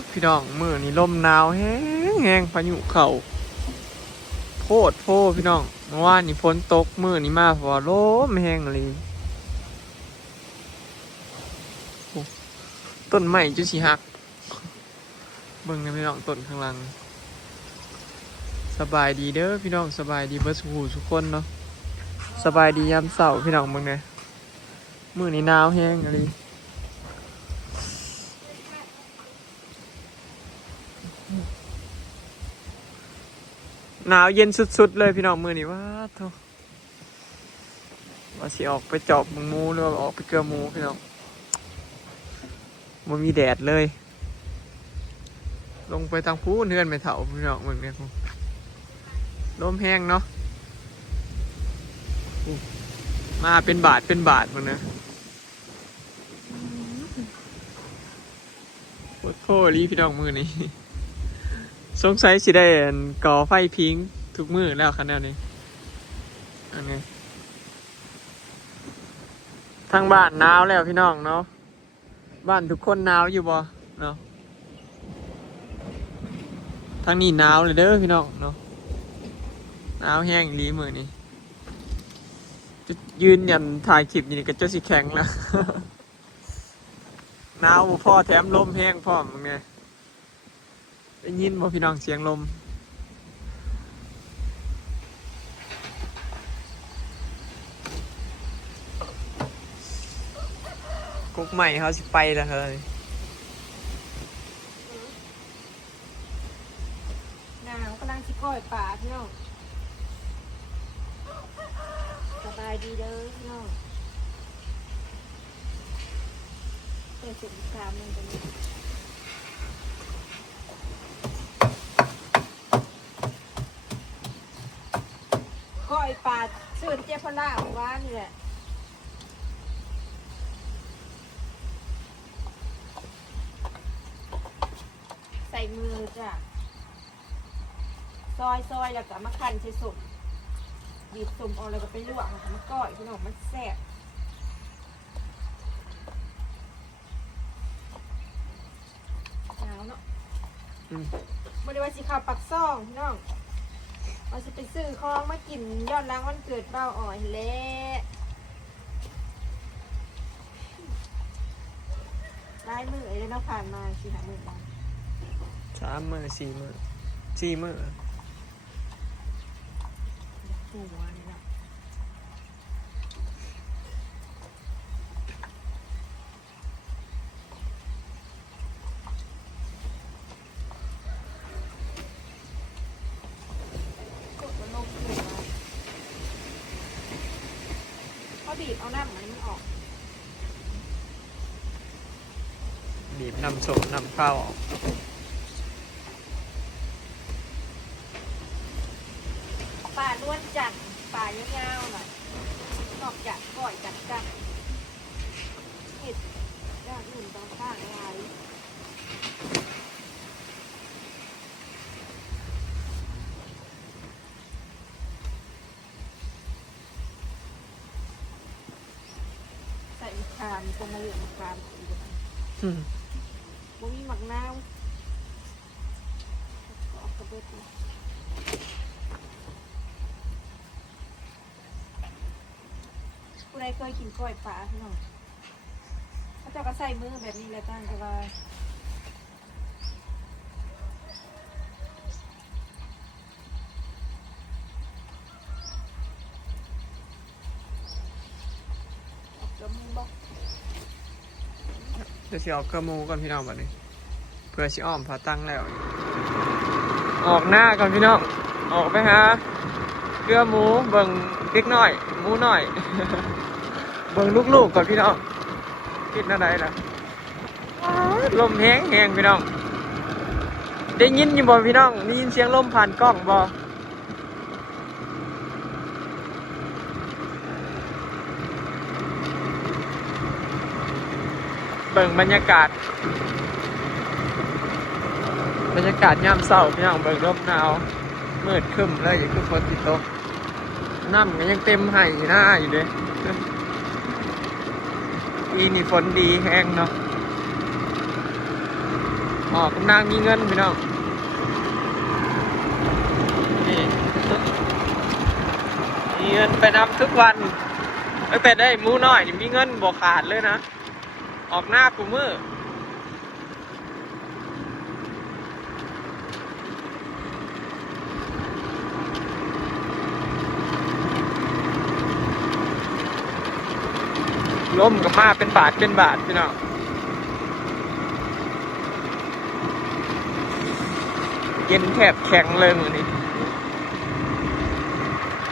ดพี่น้องมื้อนี้ลมหนาวแห้งแห้งพายุเข้าโพดโพพี่น้องเมื่อวานนี่ฝนตกมื้อนี้มาเพราะว่าลมแห้งเลยโอ้ต้นไม้จุสิหักเบิ่งกันพี่น้องต้นข้างหลังสบายดีเด้อพี่น้องสบายดีเบิดสุขทุกคนเนาะสบายดียามเช้าพี่น้องเบิ่งแหน่มื้อนี้หนาวแห้งอะไรหนาวเย็นสุดๆเลยพี่น้องมื้อนี้ว้าโธ่ว่าสิออกไปจอบหมูหรือว่าออกไปเกลือหมูพี่น้องมันมีแดดเลยลงไปทางพูนเฮือนไม่เถ่าพี่น้องมึงเนี่ยลมแห้งเนาะมาเป็นบาทมึงนะโคตรโคตรรีพี่น้องมือนี้สงสัยสิได้ก่อไฟพิงทุกมือแล้วคันนี้อันนี้ทางบ้านหนาวแล้วพี่น้องเนาะบ้านทุกคนหนาวอยู่บ่เนาะทางนี้หนาวเลยเด้อพี่น้องเนาะหนาวแห้งรีมือนี้จะยืนยันถ่ายคลิปนี่ก็จะสิแข็งแล้ว หนาวพ่อแถมลมแห้งพ่อมึงไงได้ยินบ่พี่น้องเสียงลมกุ๊กใหม่เขาสิไปแล้วเฮ้ยหนาวกำลังสิก้อยป่าพี่น้องสบายดีเด้อพี่น้องเปิดสุดสามมันจะมีก้อยป่าชื่อเจ้าพล่าว่านี่แหละใส่มือจ้ะซอยแล้วก็มาคั่นใส่สุกบีบสุ่มเอาแล้วก็ไปลวกมันก้อยพี่น้องมันแซ่บหนาวเนาะบริวารสีขาวปักซ่องพี่น้องเราจะไปซื้อของมากินยอดล้างวันเกิดเบ้าอ่อยเละลายมือเลยเนาะผ่านมาสี่หามือแล้ว3 มื้อ4 มื้อ4 มื้อหัวนี่นะกดมันลงเลยนะเขาบีบเอาน้ำมันออกบีบน้ำส้มน้ำข้าวออกป่าล้วนจัดป่ายาวๆหน่อยนอกจากก่อยจัดกันเห็ดอย่างอื่นต้องสร้างอะไรใส่คามตรงมาเหลืองคามอีกบ่มีหมักนาวออกกระเบิดผู้ใดเคยกินกล้อยปลาพี่น้องเขาจะก็ใส่มือแบบนี้เลยตั้งแต่ว่าออกจากมือบอก เดี๋ยวสิออกเครื่องหมูก่อนพี่น้องบัดนี้เพื่อสิอ้อมผาตั้งแล้ว ออกหน้าก่อนพี่น้องออกไปหาเกลือหมูเบิ่งเล็กน้อยหมูน้อย เบิ่งลูกๆก่อนพี่น้องคิดอะไรล่ะลมแห้งพี่น้องได้ยินอยู่บ่พี่น้องได้ยินเสียงลมผ่านกล้องบ่เบิ่งบรรยากาศยามเช้าพี่น้องเบิ่งลมหนาวมืดครึ้มเลยอย่างคือฝนติดตกน้ำก็ยังเต็มไห่หน้าอยู่เลยปีนี้ฝนดีแห้งเนาะ อ๋อกำลังมีเงินพี่น้องนี่มีเงินไปนำทุกวันตั้งแต่ได้หมูน้อยนี่มีเงินบ่ขาดเลยนะออกหน้ากูมือล้มกับมาเป็นบาทพี่น้องเย็นแทบแข็งเลยมือนี้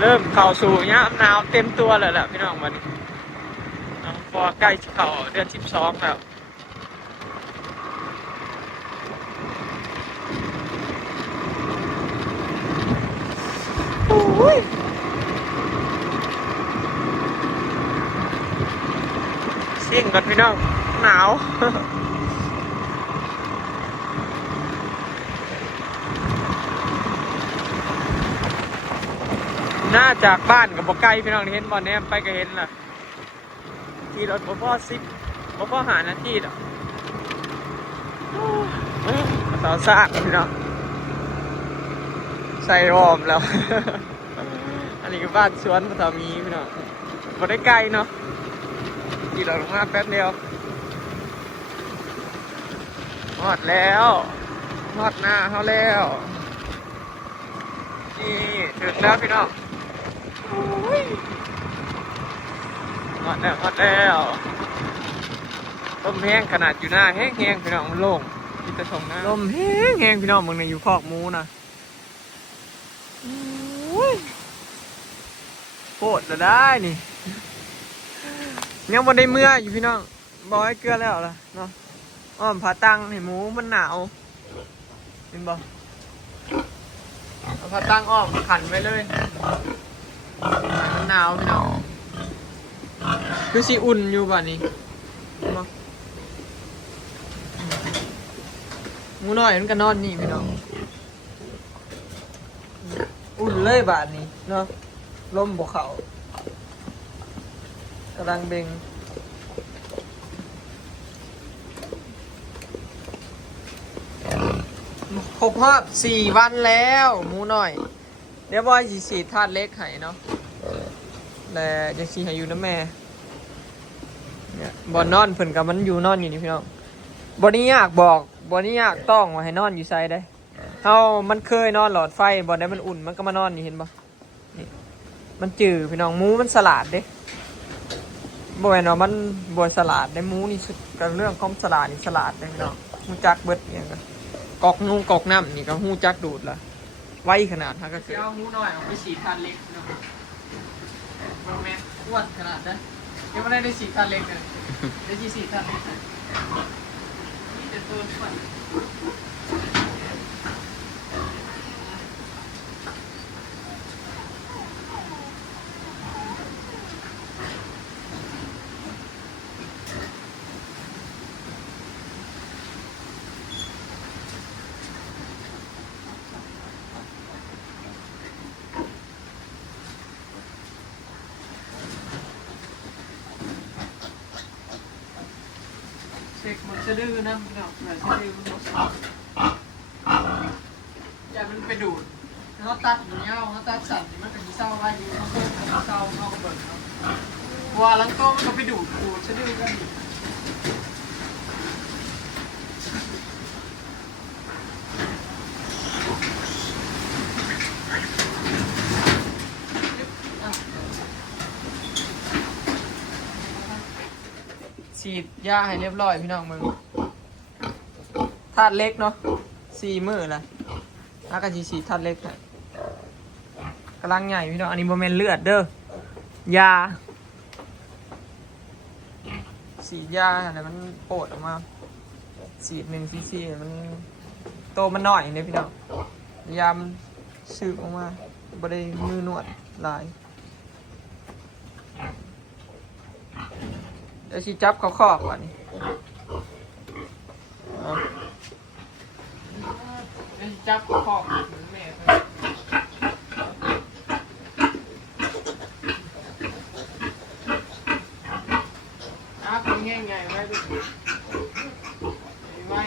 เริ่มเข้าสู่เนี่ยหนาวเต็มตัวเลยแหละพี่น้องวันนี้พอใกล้เข้าเดือน12แล้วโอ้ยสิ่งก่อนพี่น้องหนาว น่าจากบ้านกับบ่ไกลพี่น้องเห็นบ่แนมไปก็เห็นล่ะที่รถบ่พอ10บ่พอหานาทีดอกสาวซ่าพี่น้องใส่วอร์มแล้ว อันนี้ก็บ้านสวนพระธามีพี่น้องบ่ได้ไกลเนาะขี่รถมาแป๊บเดียวฮอดแล้วฮอดหน้าเขาแล้วนี่ถึงแล้วพี่น้องฮอดแล้วลมแห้งขนาดอยู่หน้าแห้งพี่น้องมันโล่งที่จะส่งหน้าลมแห้งพี่น้องมึงเนี่ยอยู่คอกหมูนะโคตรจะได้นี่ยังวันได้เมื่ออยู่พี่น้องบอกให้เกลือแล้วล่ะเนาะอ้อมผาตังให้หมูมันหนาวเห็นบ่เอาผาตังอ้อมขันไว้เลยมันหนาวพี่น้องคือสิอุ่นอยู่บ่นี้หมูน้อยมันก็นอนนี่พี่น้องอุ่นเลยบาดนี้เนาะลมบวเขากำลังเบ่งครบรอบ4 วันแล้วหมูน้อยเดี๋ยวบอยสีธาตุเล็กให้เนาะแต่ยังสีให้อยู่นะแม่เนี่ยบอนนอนเพิ่นกับมันอยู่นอนอยู่นี่พี่น้องบอนี้ยากบอกบอนี้ยากต้องว่าให้นอนอยู่ไซได้เฮามันเคยนอนหลอดไฟบอได้มันอุ่นมันก็มานอนนี่เห็นบ่นี่มันจืดพี่น้องหมูมันสลัดเด้บ่แม่นว่ามันบ่สลัดได้หมูนี่กับเรื่องของสลัดนี่สลัดเด้พี่น้องฮู้จักเบิดอย่างกันกอกนุ่งกอกน้ำนี่ก็ฮู้จักดูดละไวขนาดฮะก็คือเอาหมูน้อยออกไปฉีดทานเล็กเนาะบ่แม่นอ้วนขนาดนั้นยังไม่ได้ฉีดทานเล็กเลยได้ฉีดทานเล็กนี่จะตัวอ้วนเด็กมันจะดื้อนะเนาะมันจะดื้อมันอย่ามันไปดูดเขาตัดอย่างเงี้ยเขาตัดสั่นมันเป็นเศร้าไว้อยู่เขาเพิ่มเป็นเศร้าเขาก็เบิกเนาะว่าลังโต้มันก็ไปดูดจะดื้อกันอีกฉีดยาให้เรียบร้อยพี่น้องมึงธาตุเล็กเนาะ4 มื้อละแล้วก็ฉีดธาตุเล็กนะกำลังใหญ่พี่น้องอันนี้โมเมนเลือดเด้อยาฉีดยาอะไรมันโปดออกมาฉีด1 cc มันโตมันหน่อยเนี่ยพี่น้องยามันซึมออกมาบ่ได้มือนวดหลายเดี๋ยวสิจับเขาคอกว่ะนี่เดี๋ยวสิจับเขาคอกแม่เป็นง่ายๆไว้ดูไว้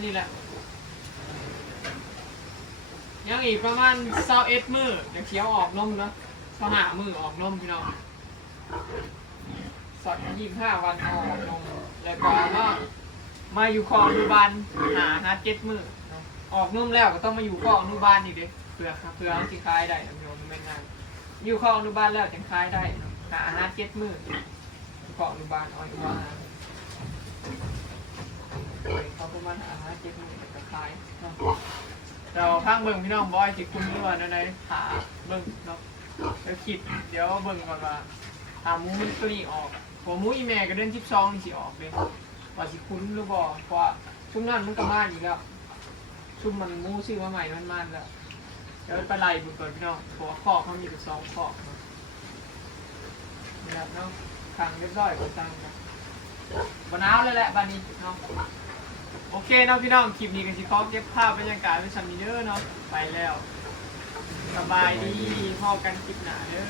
นนี้แหละยังอีกประมาณ21มื้อจะเคี้ยวออกนมเนาะ25มื้อออกนมพี่น้องสอด25วันเอาออกนมแล้วก็มาอยู่คออนุบาลหา7มื้อเนาะออกนมแล้วก็ต้องมาอยู่คออนุบาลอีกเด้เพื่อเอาสิคายได้นะพี่น้องแม่นงานอยู่คออนุบาลแล้วจังคายได้เนาะหา7มื้อคออนุบาลอนุบาลเขาประมาณหา7มื้อจะคายเนาะเราพังเบิ่งพี่น้องบอยสิคุ้มหรือว่าไหนหาเบิ่งเนาะเดี๋ยวคิดเดี๋ยวเบิ่งก่อนว่าหาหมูมันตัวนี้ออกหัวหมูอีแม่ก็เดือน12นี่สิออกเลยว่าสิคุ้นหรือบ่เพราะว่าชุมนั้นมันก็มาอีกแล้วชุมมันหมูซื้อมาใหม่มันแล้วเดี๋ยวไปไล่เบิ่งก่อนพี่น้องเพราะว่าข้อเขามีอยู่2ข้อเนาะนี่แหละเนาะขังเรียบร้อยก็ตั้งนะบ่หนาวเลยแหละบัดนี้เนาะโอเคเนาะพี่น้องคลิปนี้ก็สิขอเก็บภาพบรรยากาศไว้ชั้นนี้เด้อเนาะไปแล้วสบายดีพอกันคลิปหน้าเด้อ